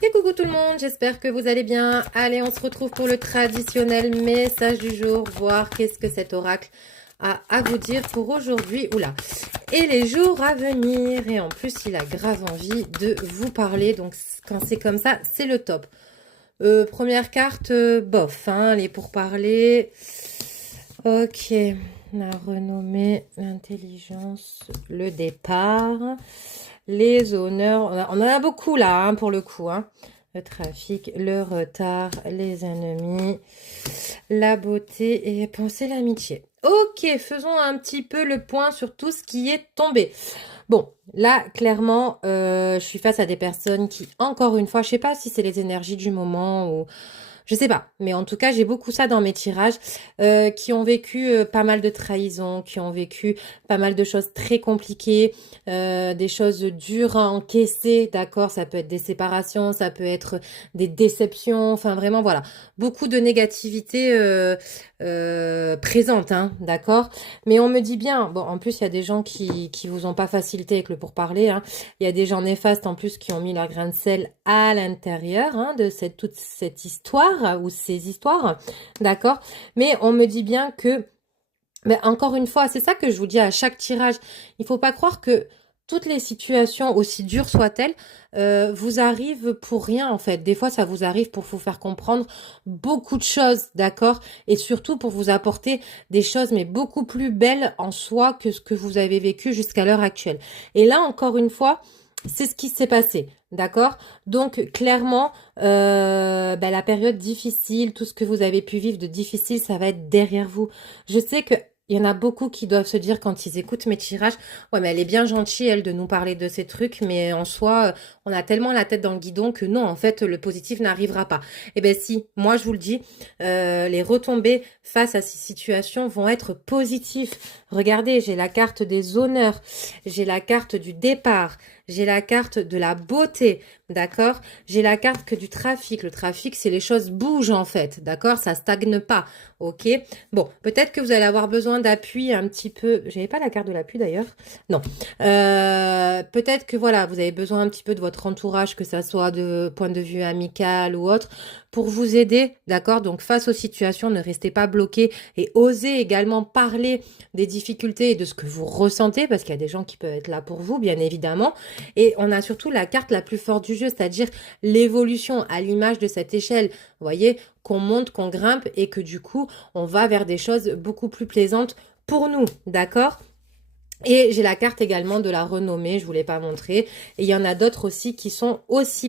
Et coucou tout le monde, j'espère que vous allez bien. Allez, on se retrouve pour le traditionnel message du jour, voir qu'est-ce que cet oracle a à vous dire pour aujourd'hui. Oula. Et les jours à venir. Et en plus, il a grave envie de vous parler. Donc, quand c'est comme ça, c'est le top. Première carte, bof, hein, les pourparlers. Ok. La renommée, l'intelligence, le départ, les honneurs. On en a beaucoup là, hein, pour le coup. Hein. Le trafic, le retard, les ennemis, la beauté et penser l'amitié. Ok, faisons un petit peu le point sur tout ce qui est tombé. Bon, là, clairement, je suis face à des personnes qui, encore une fois, je sais pas si c'est les énergies du moment ou... Je sais pas, mais en tout cas, j'ai beaucoup ça dans mes tirages, qui ont vécu pas mal de trahisons, qui ont vécu pas mal de choses très compliquées, des choses dures à encaisser, d'accord? Ça peut être des séparations, ça peut être des déceptions, enfin vraiment, voilà. Beaucoup de négativité présente, hein, d'accord? Mais on me dit bien, bon, en plus, il y a des gens qui vous ont pas facilité avec le pourparler, hein. Il y a des gens néfastes, en plus, qui ont mis leur grain de sel à l'intérieur, hein, de toute cette histoire, ou ces histoires, d'accord? Mais on me dit bien que, mais encore une fois, c'est ça que je vous dis à chaque tirage, il faut pas croire que toutes les situations, aussi dures soient-elles, vous arrivent pour rien en fait. Des fois, ça vous arrive pour vous faire comprendre beaucoup de choses, d'accord? Et surtout pour vous apporter des choses, mais beaucoup plus belles en soi que ce que vous avez vécu jusqu'à l'heure actuelle. Et là, encore une fois, c'est ce qui s'est passé, d'accord? Donc, clairement, la période difficile, tout ce que vous avez pu vivre de difficile, ça va être derrière vous. Je sais que il y en a beaucoup qui doivent se dire quand ils écoutent mes tirages, ouais, mais elle est bien gentille, elle, de nous parler de ces trucs, mais en soi, on a tellement la tête dans le guidon que non, en fait, le positif n'arrivera pas. Eh ben si, moi je vous le dis, les retombées face à ces situations vont être positives. Regardez, j'ai la carte des honneurs, j'ai la carte du départ, j'ai la carte de la beauté, d'accord? J'ai la carte que du trafic. Le trafic, c'est les choses bougent en fait, d'accord? Ça stagne pas, ok? Bon, peut-être que vous allez avoir besoin d'appui un petit peu. J'avais pas la carte de l'appui d'ailleurs. Non. Peut-être que voilà, vous avez besoin un petit peu de votre entourage, que ça soit de point de vue amical ou autre, pour vous aider, d'accord? Donc face aux situations, ne restez pas bloqué et osez également parler des difficultés et de ce que vous ressentez, parce qu'il y a des gens qui peuvent être là pour vous, bien évidemment. Et on a surtout la carte la plus forte du jeu, c'est-à-dire l'évolution à l'image de cette échelle. Vous voyez, qu'on monte, qu'on grimpe et que du coup, on va vers des choses beaucoup plus plaisantes pour nous, d'accord? Et j'ai la carte également de la renommée, je ne vous l'ai pas montré. Et il y en a d'autres aussi qui sont aussi